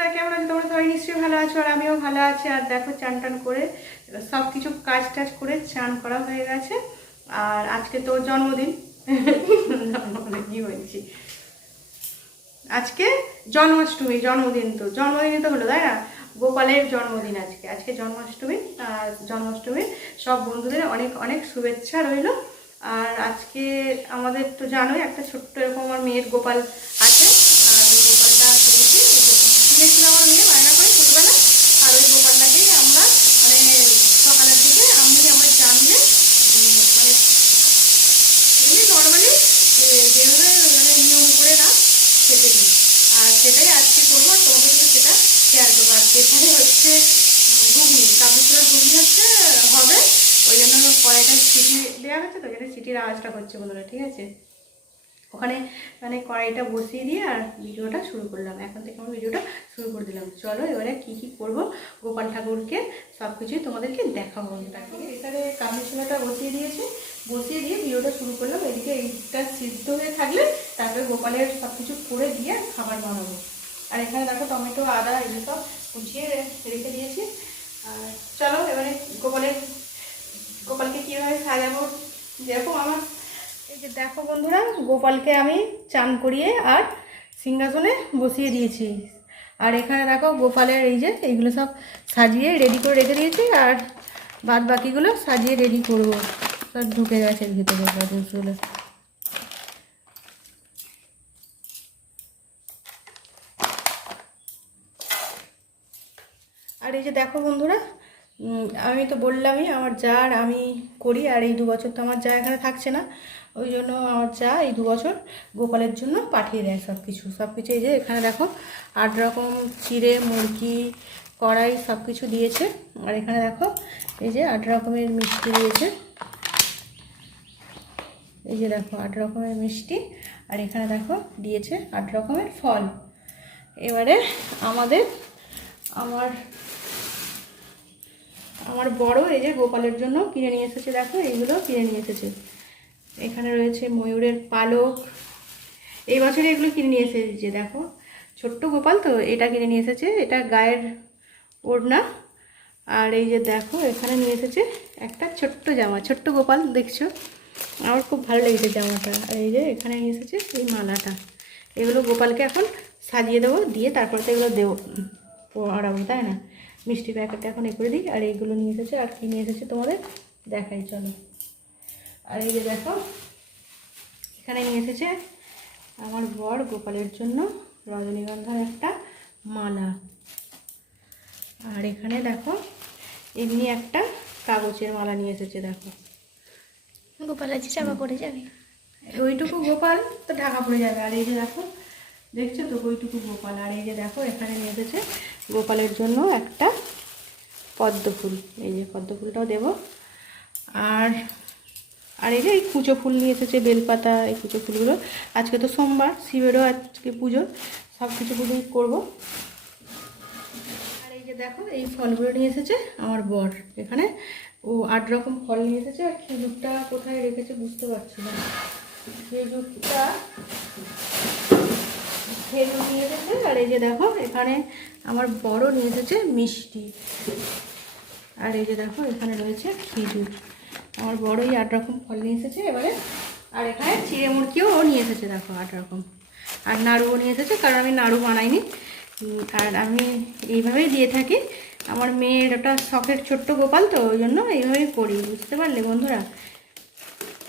বন্ধুরা, কেমন আছো তোমরা? সবাই নিশ্চয়ই ভালো আছো, আর আমিও ভালো আছি। আর দেখো, চান টান করে সব কিছু কাজ টাজ করে চান করা হয়ে গেছে। আর আজকে তো জন্মদিন। কি বলছি, আজকে জন্মাষ্টমী, জন্মদিন তো জন্মদিনই তো হলো, তাই না? গোপালের জন্মদিন আজকে। আজকে জন্মাষ্টমী। আর জন্মাষ্টমীর সব বন্ধুদের অনেক অনেক শুভেচ্ছা রইল। আর আজকে আমাদের তো জানোই, একটা ছোট্ট এরকম আমার মেয়ের গোপাল আছে। আর ওই গোপালটা কিনেছিল আমার মেয়ে বায়না করে ছোটবেলা। আর ওই গোপালটাকেই আমরা মানে সকালের দিকে আমি আমার জানলে মানে এমনি নর্মালি যেভাবে মানে নিয়ম করে না খেতে দিই। আর সেটাই আজকে করবো, আর তোমাদের সাথে সেটা শেয়ার করবো। আর সেখানে হচ্ছে ঘুগনি, কাবুসুরার ঘুগনি হচ্ছে হবে। ওই জন্য কড়াইটা সিটি দেওয়া হচ্ছে, তো যেটা সিটির আওয়াজটা হচ্ছে বন্ধুরা, ঠিক আছে? ওখানে মানে কড়াইটা বসিয়ে দিয়ে আর ভিডিওটা শুরু করলাম। এখন থেকে আমি ভিডিওটা শুরু করে দিলাম। চলো এবারে কি কি করব গোপাল ঠাকুরকে সব কিছুই তোমাদেরকে দেখাবো। এখানে কাবুসুরাটা বসিয়ে দিয়েছি, বসিয়ে দিয়ে ভিডিওটা শুরু করলাম। এদিকে এইটা সিদ্ধ হয়ে থাকলে তারপরে গোপালের সব কিছু করে দিয়ে খাবার বানাবো। আর এখানে দেখো টমেটো, আদা এগুলো সব কুচিয়ে রেখে দিয়েছি। আর চলো এবারে গোপালকে কীভাবে সাজাবো যেরকম আমার। এই যে দেখো বন্ধুরা, গোপালকে আমি চান করিয়ে আর সিংহাসনে বসিয়ে দিয়েছি। আর এখানে দেখো গোপালের এই যে এইগুলো সব সাজিয়ে রেডি করে রেখে দিয়েছি। আর বাদ বাকিগুলো সাজিয়ে রেডি করবো। সব ঢুকে গেছে ভিতরে জিনিসগুলো। আর এই যে দেখো বন্ধুরা, আমি তো বললামই আমার যা আর আমি করি। আর এই 2 বছর তো আমার যা এখানে থাকছে না, ওই জন্য আমার যা এই 2 বছর গোপালের জন্য পাঠিয়ে দেয় সব কিছু। এই যে এখানে দেখো 8 রকম চিড়ে, মুরগি, কড়াই সব কিছু দিয়েছে। আর এখানে দেখো এই যে 8 রকমের মিষ্টি দিয়েছে। এই যে দেখো 8 রকমের মিষ্টি। আর এখানে দেখো দিয়েছে 8 রকমের ফল। এবারে আমার বড় এই যে গোপালের জন্য কিনে নিয়ে এসেছে। দেখো এইগুলো কিনে নিয়ে এসেছে। এখানে রয়েছে ময়ূরের পালক, এই বছরে এগুলো কিনে নিয়ে এসেছে। দেখো ছোট্ট গোপাল তো, এটা কিনে নিয়ে এসেছে, এটা গায়ের ওড়না। আর এই যে দেখো এখানে নিয়ে এসেছে একটা ছোট্ট জামা, ছোট্ট গোপাল দেখছো, আমার খুব ভালো লেগেছে জামাটা। আর এই যে এখানে নিয়ে এসেছে এই মালাটা। এগুলো গোপালকে এখন সাজিয়ে দেবো, দিয়ে তারপরে তো এগুলো দেবো পরাবো, তাই না? মিষ্টি প্যাকেটটা এখন এ করে দিই। আর এইগুলো নিয়ে এসেছে, আর কি নিয়ে এসেছে তোমাদের দেখাই চলো। আর এই যে দেখো এখানে নিয়ে এসেছে আমার বর গোপালের জন্য রজনীগন্ধার একটা মালা। আর এখানে দেখো এমনি একটা কাগজের মালা নিয়ে এসেছে। দেখো গোপাল আছে চাপা পড়ে যাবে, ওইটুকু গোপাল তো ঢাকা পড়ে যাবে। আর এই যে দেখো দেখছো তো ওইটুকু গোপাল। আর এই যে দেখো এখানে নিয়ে এসেছে গোপালের জন্য একটা পদ্ম ফুল। এই যে পদ্ম ফুলটাও দেবো। আর আর এই যে এই কুচো ফুল নিয়ে এসেছে, বেলপাতা, এই কুচো ফুলগুলো। আজকে তো সোমবার, শিবেরও আজকে পুজো, সব কিছু পুজোই করবো। আর এই যে দেখো এই ফলগুলো নিয়ে এসেছে আমার বর। এখানে ও 8 রকম ফল নিয়ে এসেছে। আর খেজুরটা কোথায় রেখেছে বুঝতে পারছি না। খেজুর নিয়ে এসেছে। আর এই যে দেখো এখানে আমার বড় নিয়ে এসেছে মিষ্টি। আর এই যে দেখো এখানে রয়েছে খেজুর। আমার বড়ই 8 রকম ফল নিয়ে এসেছে এবারে। আর এখানে চিড়ে মুরগিও ও নিয়ে এসেছে, দেখো 8 রকম। আর নাড়ুও নিয়ে এসেছে, কারণ আমি নাড়ু বানাইনি। আর আমি এইভাবেই দিয়ে থাকি। আমার মেয়ের ওটা শখের ছোট্ট গোপাল তো, ওই জন্য এইভাবেই করি, বুঝতে পারলে বন্ধুরা?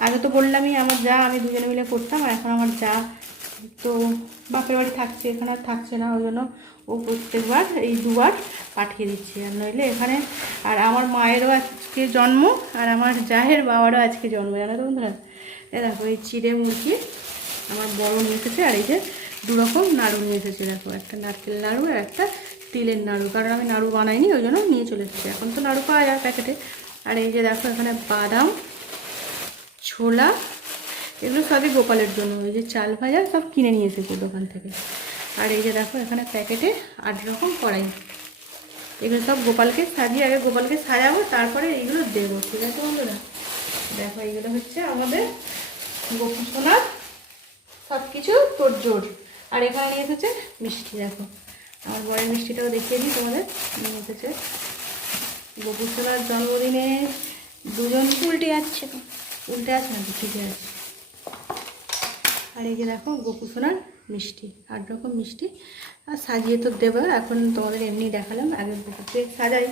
আগে তো বললামই আমার যা আমি দুজনে মিলে করতাম। আর এখন আমার যা তো বাপের বাড়ি থাকছে, এখানে আর থাকছে না, ওই জন্য ও প্রত্যেকবার এই 2 বার পাঠিয়ে দিচ্ছে। আর নইলে এখানে আর আমার মায়েরও আজকে জন্ম, আর আমার জাহের বাবারও আজকে জন্ম, জানো তো বন্ধুরা? দেখো এই চিড়ে মুরগি আমার বড় নিয়ে এসেছে। আর এই যে 2 রকম নাড়ু নিয়ে এসেছে। দেখো একটা নারকেল নাড়ু আর একটা তিলের নাড়ু, কারণ আমি নাড়ু বানাইনি, ওই জন্য নিয়ে চলে এসেছি। এখন তো নাড়ু পাওয়া যায় প্যাকেটে। আর এই যে দেখো এখানে বাদাম, ছোলা, এগুলো সবই গোপালের জন্য। ওই যে চাল ভাজা সব কিনে নিয়ে এসেছি দোকান থেকে। আর এই যে দেখো এখানে প্যাকেটে 8 রকম কড়াই। এগুলো সব গোপালকে সাজিয়ে, আগে গোপালকে সাজাবো, তারপরে এইগুলো দেবো, ঠিক আছে বন্ধুরা? দেখো এইগুলো হচ্ছে আমাদের গোপুসোনার সব কিছু তোড়জোড়। আর এখানে নিয়ে এসেছে মিষ্টি। দেখো আমার বরের মিষ্টিটাও দেখিয়ে দিই তোমাদের। নিয়ে এসেছে গোপুসোনার জন্মদিনে দুজন উল্টে যাচ্ছে তো। উল্টে আছে নাকি? ঠিকই আছে। আর এই যে দেখো গোপুসোনার মিষ্টি, 8 রকম মিষ্টি। আর সাজিয়ে তো দেবো, এখন তোমাদের এমনি দেখালাম, আগে গোপুকে সাজাই।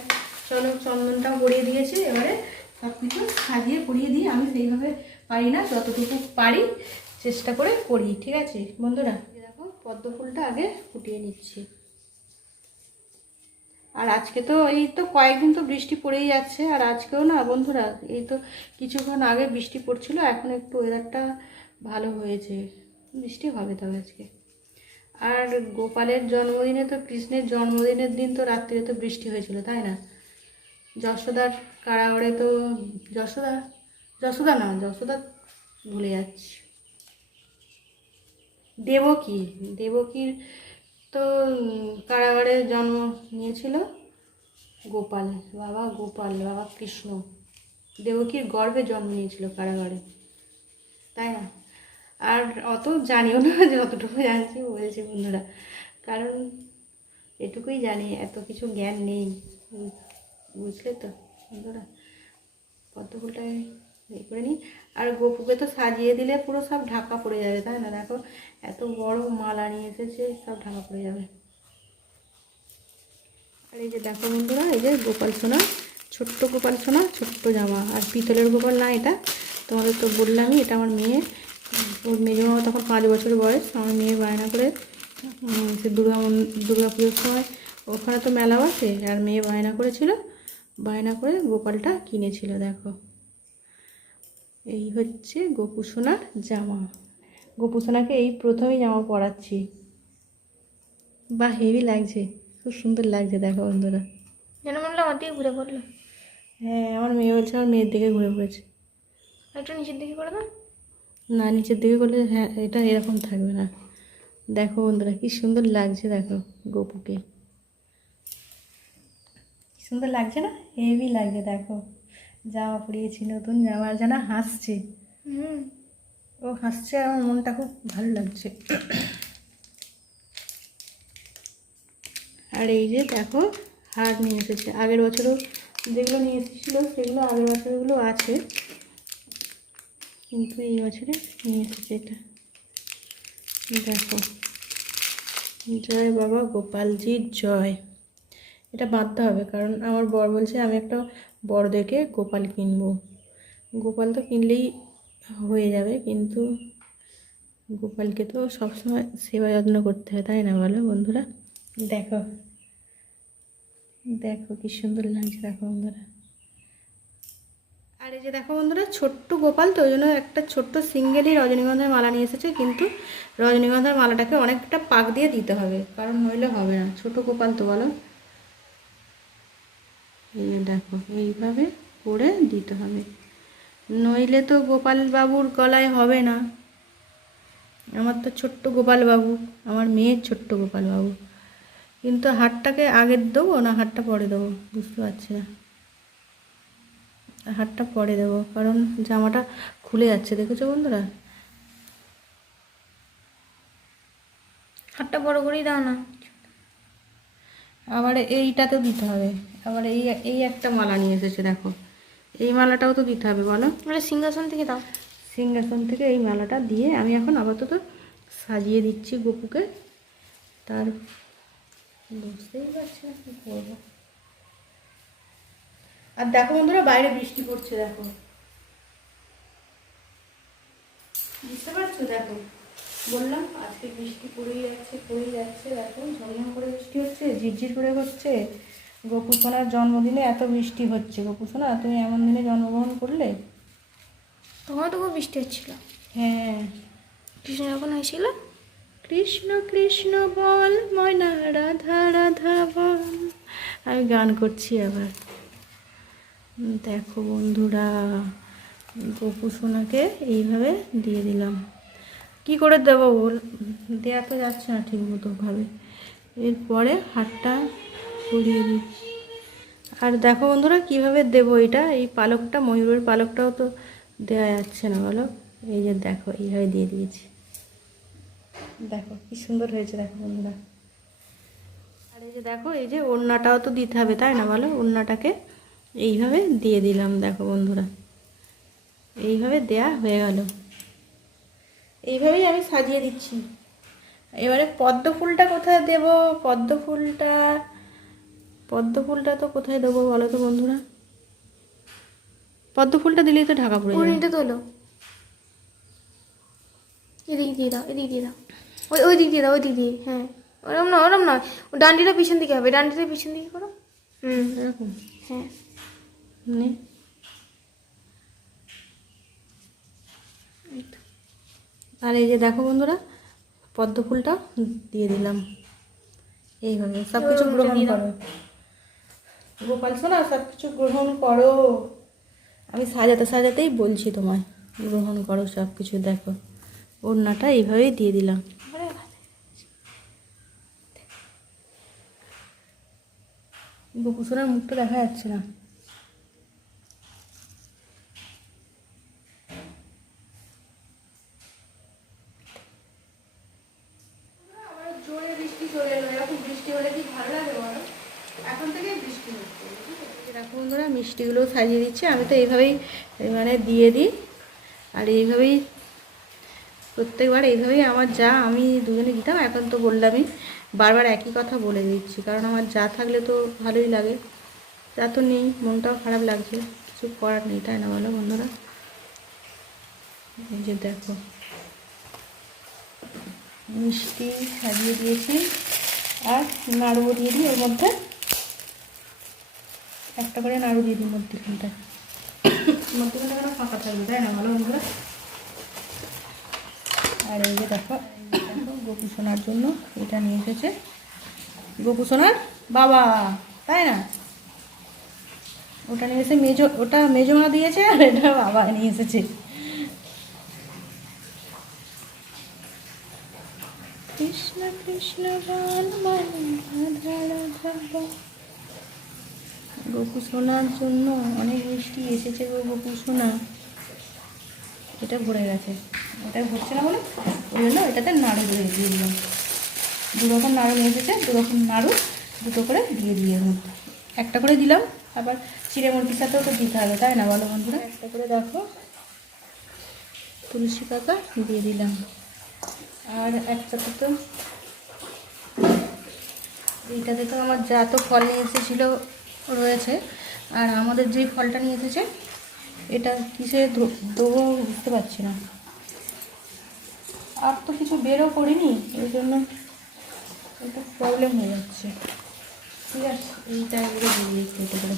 চলো, চন্দনটাও পরিয়ে দিয়েছি, এবারে সব কিছু সাজিয়ে পরিয়ে দিই। আমি সেইভাবে পারি না, যতটুকু পারি চেষ্টা করে করি, ঠিক আছে বন্ধুরা? দেখো পদ্ম ফুলটা আগে ফুটিয়ে নিচ্ছি। আর আজকে তো এই তো কয়েকদিন তো বৃষ্টি পড়েই যাচ্ছে, আর আজকেও না বন্ধুরা, এই তো কিছুক্ষণ আগে বৃষ্টি পড়ছিল, এখন একটু ওয়েদারটা ভালো হয়েছে, বৃষ্টি হবে তবে আজকে। আর গোপালের জন্মদিনে তো, কৃষ্ণের জন্মদিনের দিন তো রাত্রিরে তো বৃষ্টি হয়েছিল, তাই না? যশোদার কারাগারে তো, যশোদা ভুলে যাচ্ছি, দেবকীর তো কারাগারে জন্ম নিয়েছিল গোপাল, বাবা কৃষ্ণ দেবকীর গর্ভে জন্ম নিয়েছিল কারাগারে, তাই না? আর অত জানিও না, যতটুকু জানছি বলছি বন্ধুরা, কারণ এটুকুই জানি, এত কিছু জ্ঞান নেই, বুঝলে তো বন্ধুরা? পদ্ম ফুলটাই ইয়ে করে নিই। আর গোপুকে তো সাজিয়ে দিলে পুরো সব ঢাকা পড়ে যাবে, তাই না? দেখো এত বড় মালা নিয়ে এসেছে, সব ঢাকা পড়ে যাবে। আর এই যে দেখো বন্ধুরা, এই যে গোপাল সোনা, ছোট্ট গোপাল সোনা, ছোট্ট জামা। আর পিতলের গোপাল না এটা, তোমাদের তো বললামই, এটা আমার মেয়ে, ওর মেজো মামা তখন 5 বছর বয়স। আমার মেয়ে বায়না করে, সে দুর্গা পুজোর সময় ওখানে তো মেলা বসে, আর মেয়ে বায়না করে গোপালটা কিনেছিল। দেখো এই হচ্ছে গোপু সোনার জামা। গোপু সোনাকে এই প্রথমেই জামা পরাচ্ছি। বাহ, হেভি লাগছে, খুব সুন্দর লাগছে। দেখো বন্ধুরা, যেন মনে হলো আমার দিকে ঘুরে পড়লো। হ্যাঁ, আমার মেয়ে বলছে আমার মেয়ের দিকে ঘুরে পড়েছে। একটু নিচের দিকে করে দাও না, নিচের দিকে করলে হ্যাঁ, এটা এরকম থাকবে না। দেখো বন্ধুরা, কি সুন্দর লাগছে, দেখো গোপুকে কি সুন্দর লাগছে না? হেভি লাগছে। দেখো জামা পরিয়েছি, নতুন জামা, আর যেন হাসছে। ও হাসছে, আমার মনটা খুব ভালো লাগছে। আর এই যে দেখো হার নিয়ে এসেছে, আগের বছরও যেগুলো নিয়ে এসেছিলো সেগুলো আগের বছরগুলো আছে, কিন্তু এই বছরে নিয়ে এসেছে এটা। দেখো, জয় বাবা গোপালজির জয়। এটা বাঁধতে হবে, কারণ আমার বর বলছে আমি একটা বড় দেখে গোপাল কিনবো। গোপাল তো কিনলেই হয়ে যাবে, কিন্তু গোপালকে তো সবসময় সেবা যত্ন করতে হয়, তাই না বলো বন্ধুরা? দেখো দেখো কি সুন্দর লাগছে, দেখো বন্ধুরা। আর এই যে দেখো বন্ধুরা, ছোট্ট গোপাল তো, ওই জন্য একটা ছোট্ট সিঙ্গেলই রজনীগন্ধার মালা নিয়ে এসেছে, কিন্তু রজনীগন্ধার মালাটাকে অনেকটা পাক দিয়ে দিতে হবে, কারণ নইলে হবে না, ছোট গোপাল তো বলো। এই যে দেখো এইভাবে করে দিতে হবে, নইলে তো গোপাল বাবুর গলায় হবে না। আমার তো ছোট্ট গোপাল বাবু, আমার মেয়ের ছোট্ট গোপাল বাবু, কিন্তু হারটাকে আগে দেবো না হারটা পরে দেবো বুঝতে পারছি না। হারটা পরে দেবো, কারণ জামাটা খুলে যাচ্ছে, দেখেছো বন্ধুরা? হাতটা বড় করেই দাও না। আবার এইটাতে দিতে হবে, আবার এই একটা মালা নিয়ে এসেছে, দেখো এই মালাটাও তো দিতে হবে বলো। মানে সিংহাসন থেকে দাও। সিংহাসন থেকে এই মালাটা দিয়ে আমি এখন আপাতত সাজিয়ে দিচ্ছি গপুকে। তার বুঝতেই পারছি না কী করবো। আর দেখো বন্ধুরা, বাইরে বৃষ্টি পড়ছে, দেখো বুঝতে পারছো? দেখো বললাম আজকে বৃষ্টি পড়েই যাচ্ছে, দেখো ঝমঝম করে বৃষ্টি হচ্ছে, ঝিরঝির করে হচ্ছে। গোপুসোনার জন্মদিনে এত বৃষ্টি হচ্ছে। গোপুসোনা, তুমি এমন দিনে জন্মগ্রহণ করলে? তখন তো খুব বৃষ্টি হচ্ছিল। হ্যাঁ, কৃষ্ণ যখন হয়েছিল, কৃষ্ণ কৃষ্ণ বল ময়না রাধা রাধা বল, আমি গান করছি আবার। দেখো বন্ধুরা, গোপুসোনাকে এইভাবে দিয়ে দিলাম। কি করে দেবো দেওয়া তো যাচ্ছে না ঠিক মতোভাবে, এরপরে হাতটা পরিয়ে দিই। আর দেখো বন্ধুরা কীভাবে দেবো এটা, এই পালকটা, ময়ূরের পালকটাও তো দেওয়া যাচ্ছে না বলো। এই যে দেখো এইভাবে দিয়ে দিয়েছি, দেখো কি সুন্দর হয়েছে, দেখো বন্ধুরা। আর এই যে দেখো, এই যে ওড়নাটাও তো দিতে হবে তাই না বলো, ওড়নাটাকে এইভাবে দিয়ে দিলাম। দেখো বন্ধুরা, এইভাবে দেয়া হয়ে গেল। এইভাবেই আমি সাজিয়ে দিচ্ছি। এবারে পদ্ম ফুলটা কোথায় দেব? পদ্ম ফুলটা তো কোথায় দেবো বলো তো বন্ধুরা? পদ্ম ফুলটা দিলেই তো ঢাকা পড়ে যাবে। উড়নিটা তোলো, এদিক দিয়ে দাও, এদিক দিয়ে দাও, ওই দিক দিয়ে দাও, ওই দিক দিয়ে। হ্যাঁ, ওরম নয়, ও ডান্ডিটা পিছন দিকে হবে, ডান্ডিটা পিছন দিকে করো। এরকম। হ্যাঁ, নে। আর এই যে দেখো বন্ধুরা, পদ্ম ফুলটা দিয়ে দিলাম। এইভাবে সব কিছু গ্রহণ করো গোপাল সোনা, সব কিছু গ্রহণ করো। আমি সাজাতে সাজাতেই বলছি তোমায়, গ্রহণ করো সব কিছু। দেখো ওড়নাটা এইভাবেই দিয়ে দিলাম। গোপু সোনার মুখটা দেখা যাচ্ছে না। জোরে বৃষ্টি চলে এলো। এরকম বৃষ্টি হলে কি ভালো লাগে বলো? এখন থেকে বৃষ্টি হচ্ছে। দেখো বন্ধুরা, মিষ্টিগুলো সাজিয়ে দিচ্ছি। আমি তো এইভাবেই মানে দিয়ে দিই, আর এইভাবেই প্রত্যেকবার এইভাবেই আমার যা আমি দুজনে দিতাম। এখন তো বললামই, বারবার একই কথা বলে দিচ্ছি, কারণ আমার যা থাকলে তো ভালোই লাগে। যা তো নেই, মনটাও খারাপ লাগছে, কিছু করার নেই তাই না বলো বন্ধুরা? এই যে দেখো, মিষ্টি সাজিয়ে দিয়েছি, আর নাড়ু দিয়ে দিই। ওর মধ্যে একটা করে নাড়ু দিয়ে দিই মধ্যখানটা কেন ফাঁকা থাকবে তাই না বলো বন্ধুরা? আর এই যে দেখো, গোপু সোনার জন্য এটা নিয়ে এসেছে গোপু সোনার বাবা, তাই না? ওটা নিয়ে এসে ওটা মেজমা দিয়েছে, আর এটা বাবা নিয়ে এসেছে। কৃষ্ণ কৃষ্ণ গোপু সোনার জন্য অনেক মিষ্টি এসেছে গো গোপু সোনা। এটা ভরে গেছে, ওটা ভরছে না বলে ওই জন্য এটাতে নাড়ু দিয়ে দিলাম। দু রকম নাড়ু নিয়ে এসেছে, দু রকম নাড়ু দুটো করে দিয়ে দিয়ে মধ্যে একটা করে দিলাম। আবার চিড়ে মুরগির সাথেও তো দিতে হবে তাই না বলো বন্ধুরা? একটা করে দেখো তুলসী পাতা দিয়ে দিলাম। আর একটাতে তো এইটাতে তো আমার যা তো ফল নিয়ে এসেছিলো রয়েছে, আর আমাদের যেই ফলটা নিয়ে এসেছে এটা কিসে দেবো বুঝতে পারছি না। আর তো কিছু বেরও করিনি, ওই জন্য এটা প্রবলেম হয়ে যাচ্ছে। ঠিক আছে, এইটা এগুলো দিয়ে দিই প্লেটে করে,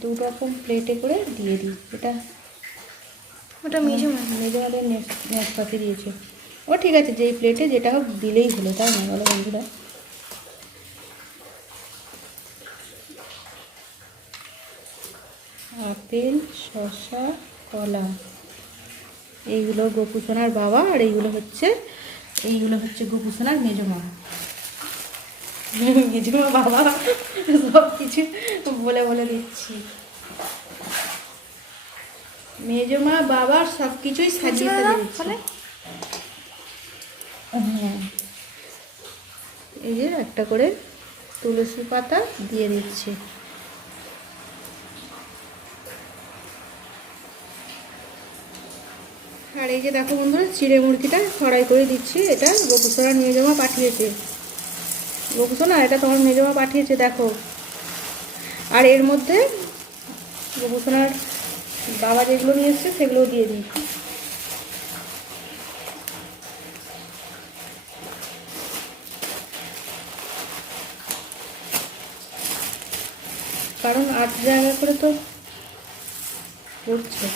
দু রকম প্লেটে করে দিয়ে দিই। এটা ওটা মেজমাদের নেশপাতি দিয়েছে। ও ঠিক আছে, যেই প্লেটে যেটা হোক দিলেই হলো তাই না বলো বন্ধুরা? আপেল, শসা, কলা, এইগুলো গোপু সোনার বাবা, আর এইগুলো হচ্ছে গোপু সোনার মেজমা। মেজমা বাবা সব কিছু বলে বলে দিচ্ছি। মেজমা বাবা সব কিছুই সাজিয়ে দিচ্ছি। হ্যাঁ, এই যে একটা করে তুলসী পাতা দিয়ে দিচ্ছি। আর এই যে দেখো বন্ধুরা, চিড়ে মুরগিটা ফ্রাই করে দিচ্ছি। এটা গোপু সোনার মেজমা পাঠিয়েছে। গোপু সোনা, এটা তোমার মেজমা পাঠিয়েছে দেখো। আর এর মধ্যে গোপু সোনার বাবা যেগুলো নিয়ে এসছে সেগুলোও দিয়ে দিই। কারণ 8 জায়গা করে তো পড়ছে।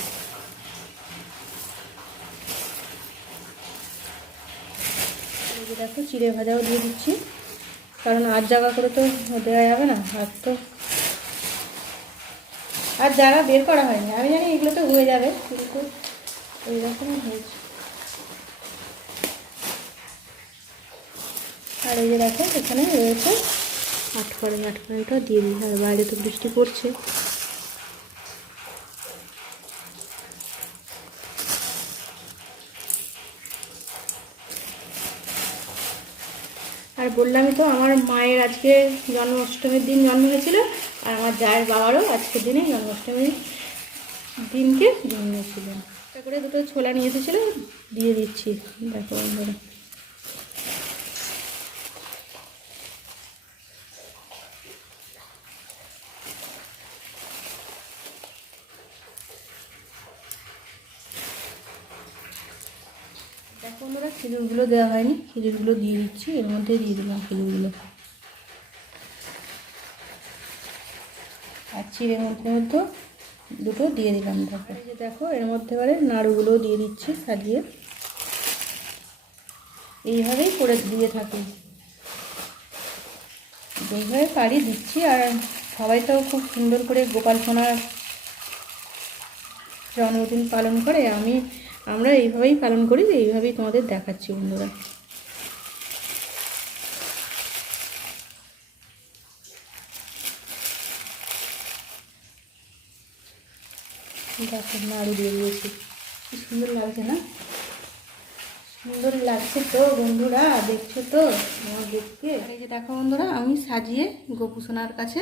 দেখো চিড়ে ভাজাও দিয়ে দিচ্ছি, কারণ 8 জায়গা করে তো দেওয়া যাবে না। আর জায়গা বের করা হয়নি, আমি জানি এগুলো তো হয়ে যাবে, কিন্তু এইরকমই হয়েছে। আর এই যে দেখো, এখানে রয়েছে আটকড়াইটা দিয়ে দিই। আর বাইরে তো বৃষ্টি পড়ছে। আর বললামই তো, আমার মায়ের আজকে জন্মাষ্টমীর দিন জন্ম হয়েছিল, আর আমার জায়ের বাবারও আজকের দিনে জন্মাষ্টমীর দিনকে জন্মেছিল। একটা করে দুটো ছোলা নিয়ে এসেছিলো, দিয়ে দিচ্ছি। দেখো বন্ধুরা, দেখো বন্ধুরা, খেজুরগুলো দেওয়া হয়নি, খেজুরগুলো দিয়ে দিচ্ছি, এর মধ্যে দিয়ে দিলাম খেজুরগুলো। আর চিড়ের মধ্যে দুটো দিয়ে দিলাম। দেখো এই যে দেখো, এর মধ্যে এবারে নাড়ুগুলোও দিয়ে দিচ্ছি সাজিয়ে। এইভাবেই করে দিয়ে থাকি, যেইভাবে পারি দিচ্ছি। আর সবাই তো খুব সুন্দর করে গোপাল সোনার জন্মদিন পালন করে, আমরা এইভাবেই পালন করি, এইভাবেই তোমাদের দেখাচ্ছি বন্ধুরা। দেখো নাড়ু দিয়ে দিয়েছি, কি সুন্দর লাগছে না? সুন্দর লাগছে তো বন্ধুরা, দেখছো তো আমার দেখতে। এই যে দেখো বন্ধুরা, আমি সাজিয়ে গোপুসোনার কাছে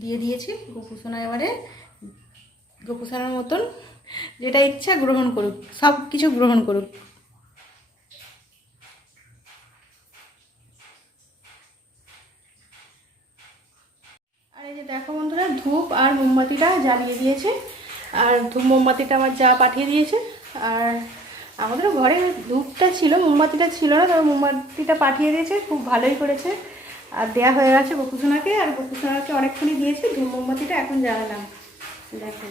দিয়ে দিয়েছি। গোপুসোনা এবারে গোপুসোনার মতন যেটা ইচ্ছা গ্রহণ করুক, সব কিছু গ্রহণ করুক। আর এই যে দেখো বন্ধুরা, ধূপ আর মোমবাতিটা জ্বালিয়ে দিয়েছে। আর ধূপ মোমবাতিটা আমার যা পাঠিয়ে দিয়েছে। আর আমাদেরও ঘরে ধূপটা ছিল, মোমবাতিটা ছিল না, তবে মোমবাতিটা পাঠিয়ে দিয়েছে, খুব ভালোই করেছে। আর দেয়া হয়ে গেছে গোপুসোনাকে, আর গোপুসোনাকে অনেকক্ষণই দিয়েছি। ধূপ মোমবাতিটা এখন জ্বালালাম। দেখো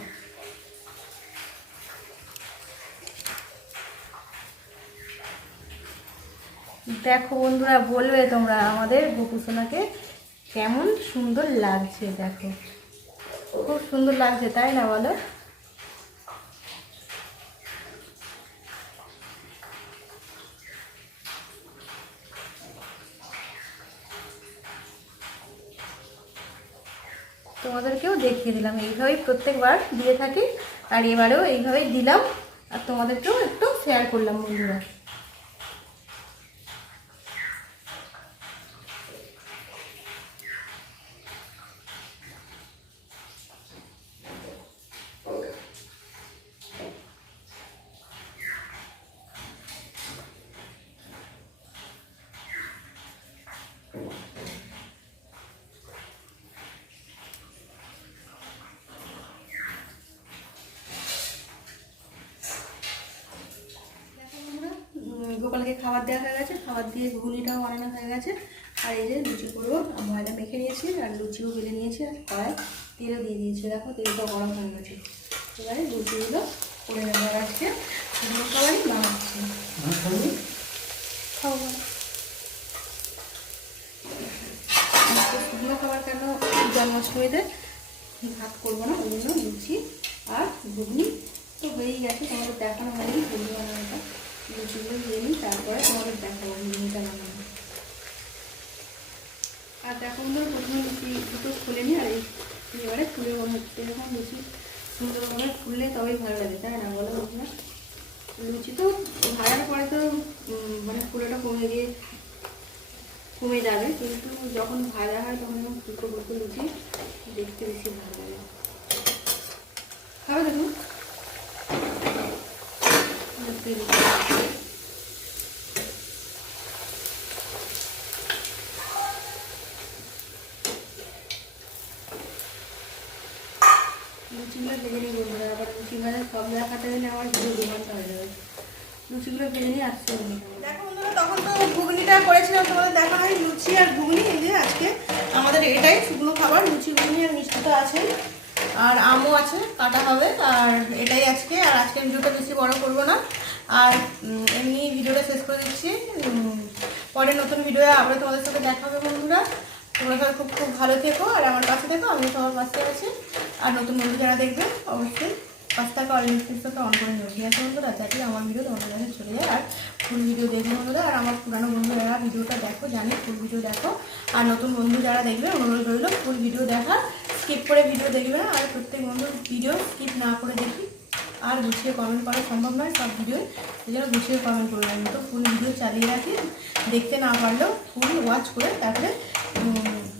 দেখো বন্ধুরা, বলবে তোমরা আমাদের গোপুসোনাকে কেমন সুন্দর লাগছে। দেখো খুব সুন্দর লাগছে, তাই না বলো? তোমাদেরকেও দেখিয়ে দিলাম, এইভাবেই প্রত্যেকবার দিয়ে থাকি, আর এবারেও এইভাবেই দিলাম, আর তোমাদেরকেও একটু শেয়ার করলাম বন্ধুরা। গোপালকে খাবার দেওয়া হয়ে গেছে, খাবার দিয়ে ঘুগনিটাও বানানো হয়ে গেছে। আর এই যে লুচি করবো, ময়দা মেখে নিয়েছি, আর লুচিও বেলে নিয়েছি, আর কড়াই তেলও দিয়ে দিয়েছি। দেখো তেলটা গরম হয়ে গেছে, এবারে লুচিগুলো করে নেবো। আর আজকে শুকনো খাবারই বানাচ্ছি। শুকনো খাবার কেন, জন্মাষ্টমীতে ভাত করবো না, ওই জন্য লুচি আর ঘুগনি তো হয়েই গেছে। তোমাদের দেখানো হয়নি ঘুগনি বানানোটা। লুচিগুলো দিয়ে নিই, তারপরে তোমাদের দেখাবো ঘুগনিটা বানানো। আর দেখো বন্ধুরা, প্রথমে লুচি দুটো খুলে নিই, আর এবারে ফুলের মনে হচ্ছে, এরকম লুচি সুন্দরভাবে ফুললে তবেই ভালো লাগে, তাই না বলো বন্ধুরা? লুচি তো ভাজার পরে তো মানে ফুলটা কমে যাবে, কিন্তু যখন ভাজা হয় তখন ফুলকো ফুলকো লুচি দেখতে বেশি ভালো লাগে। খাবে দেখুন, লুচিগুলো ভেজে নিই বন্ধুরা। আবার লুচি ভাজা সব দেখাতে গেলে আমার 2 ঘন্টা হয়ে যাবে। লুচিগুলো ভেজে নিয়ে আসছে। দেখো বন্ধুরা, তখন তো ঘুগনিটা করেছিলাম, তোমাদের দেখা হয় লুচি আর ঘুগনি। এই যে আজকে আমাদের এটাই শুকনো খাবার, লুচি ঘুগনি আর মিষ্টি তো আছে, আর আমও আছে, কাটা হবে। আর এটাই আজকে। আর আজকের ভিডিওটা বেশি বড় করবো না, আর এমনি ভিডিওটা শেষ করে দিচ্ছি। পরে নতুন ভিডিও আবার তোমাদের সাথে দেখা হবে বন্ধুরা। তোমরা সবাই খুব খুব ভালো থেকো, আর আমার পাশে থেকো, আমি সবার পাশে আছি। আর নতুন বন্ধু যারা দেখবে অবশ্যই পাঁচটাকে অল নোটিফিকেশনটা অন করে নেবে, ঠিক আছে বন্ধুরা, যাতে আমার ভিডিও তোমাদের কাছে চলে যায়। আর ফুল ভিডিও দেখো বন্ধুরা। আর আমার পুরানো বন্ধু যারা ভিডিওটা দেখো, জানি ফুল ভিডিও দেখো। আর নতুন বন্ধু যারা দেখবে, অনুরোধ রইল ফুল ভিডিও দেখা, স্কিপ করে ভিডিও দেখবে না। আর প্রত্যেক বন্ধুর ভিডিও স্কিপ না করে দেখি, আর গুছিয়ে কমেন্ট করা সম্ভব নয় সব ভিডিওয়, সেই জন্য গুছিয়ে কমেন্ট করলাম। তো ফুল ভিডিও চালিয়ে রাখি, দেখতে না পারলেও ফুল ওয়াচ করে তারপরে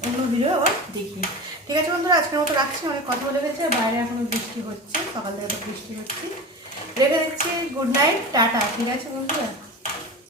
অন্য ভিডিও আবার দেখি। ঠিক আছে বন্ধুরা, আজকের মতো রাখছি, অনেক কথা বলে গেছে। বাইরে এখনও বৃষ্টি হচ্ছে, সকাল থেকে তো বৃষ্টি হচ্ছে। রেখে দিচ্ছি, গুড নাইট, টাটা। ঠিক আছে বন্ধুরা।